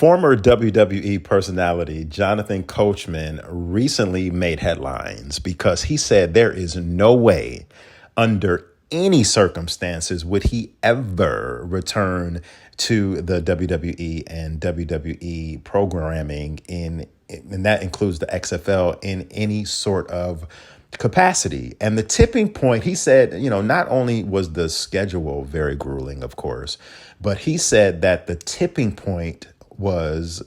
Former WWE personality Jonathan Coachman recently made headlines because he said there is no way under any circumstances would he ever return to the WWE and WWE programming and that includes the XFL in any sort of capacity. And the tipping point, he said, not only was the schedule very grueling, of course, but he said that the tipping point was,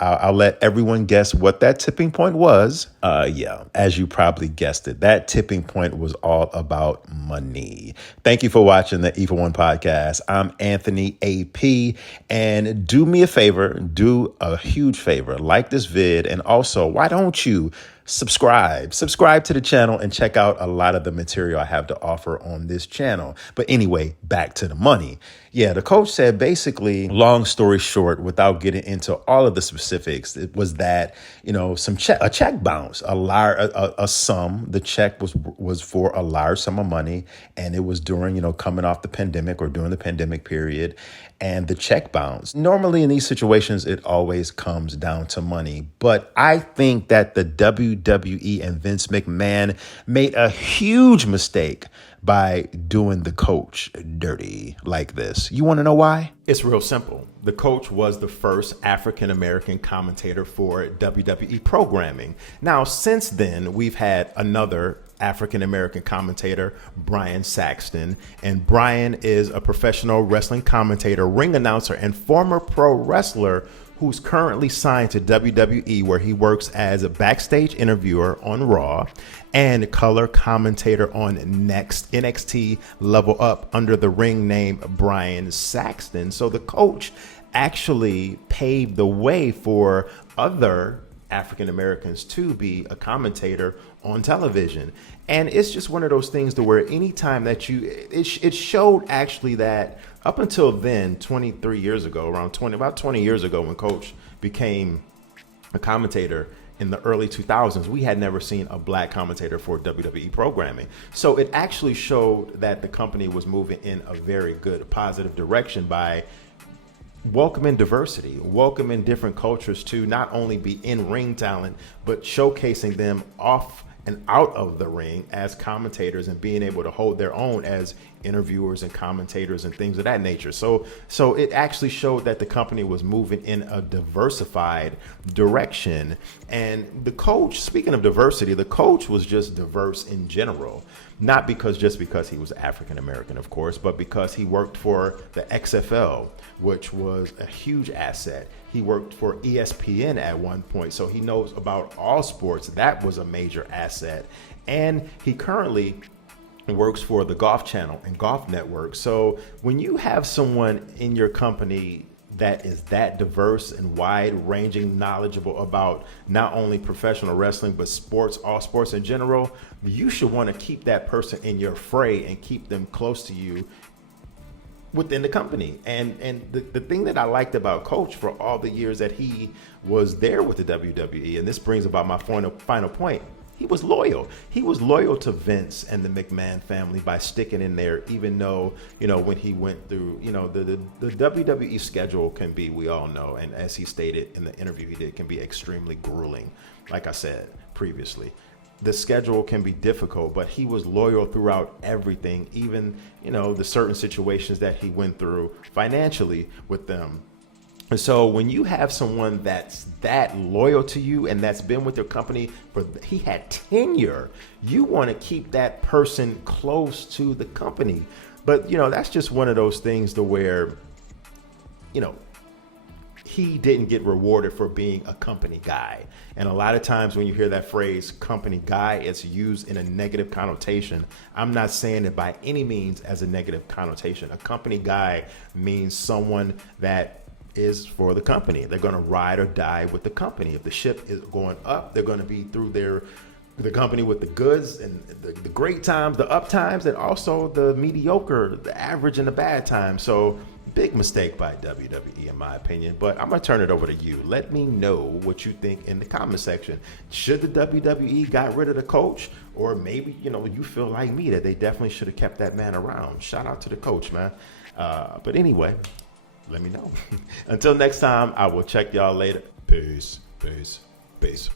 I'll let everyone guess what that tipping point was. As you probably guessed it, that tipping point was all about money. Thank you for watching the E for One podcast. I'm Anthony AP, and do me a favor, do a huge favor, like this vid, and also, why don't you subscribe to the channel and check out a lot of the material I have to offer on this channel. But anyway, back to the money. Yeah, the coach said basically, long story short, without getting into all of the specifics, it was that, a check bounce, a sum. The check was for a large sum of money, and it was during, coming off the pandemic or during the pandemic period. And the check bounce. Normally in these situations, it always comes down to money. But I think that the WWE and Vince McMahon made a huge mistake by doing the coach dirty like this. You want to know why? It's real simple. The coach was the first African-American commentator for WWE programming. Now, since then, we've had another African-American commentator, Brian Saxton. And Brian is a professional wrestling commentator, ring announcer, and former pro wrestler who's currently signed to WWE, where he works as a backstage interviewer on Raw and color commentator on NXT Level Up under the ring name Brian Saxton. So the coach actually paved the way for other African Americans to be a commentator on television. And it's just one of those things to where anytime that it showed actually that up until then, 23 years ago, about 20 years ago, when Coach became a commentator in the early 2000s, we had never seen a black commentator for WWE programming. So it actually showed that the company was moving in a very good, positive direction by welcoming diversity, welcoming different cultures to not only be in-ring talent, but showcasing them off and out of the ring as commentators and being able to hold their own as interviewers and commentators and things of that nature. So it actually showed that the company was moving in a diversified direction. And the coach, speaking of diversity, the coach was just diverse in general, not just because he was African American, of course, but because he worked for the XFL, which was a huge asset. He worked for ESPN at one point, so he knows about all sports. That was a major asset. And he currently works for the Golf Channel and Golf Network. So when you have someone in your company that is that diverse and wide-ranging, knowledgeable about not only professional wrestling, but sports, all sports in general, you should want to keep that person in your fray and keep them close to you within the company. And the thing that I liked about Coach for all the years that he was there with the WWE, and this brings about my final point, he was loyal. He was loyal to Vince and the McMahon family by sticking in there, even though, when he went through, the WWE schedule can be, we all know, and as he stated in the interview he did, can be extremely grueling. Like I said previously, the schedule can be difficult, but he was loyal throughout everything, even, the certain situations that he went through financially with them. And so when you have someone that's that loyal to you and that's been with your company he had tenure, you want to keep that person close to the company. But, that's just one of those things to where, he didn't get rewarded for being a company guy. And a lot of times when you hear that phrase company guy, it's used in a negative connotation. I'm not saying it by any means as a negative connotation. A company guy means someone that is for the company. They're going to ride or die with the company. If the ship is going up, they're going to be through the company with the goods and the great times, the up times, and also the mediocre, the average, and the bad times. So big mistake by WWE, in my opinion. But I'm going to turn it over to you. Let me know what you think in the comment section. Should the WWE got rid of the coach? Or maybe, you feel like me that they definitely should have kept that man around. Shout out to the coach, man. But anyway, let me know. Until next time, I will check y'all later. Peace, peace, peace.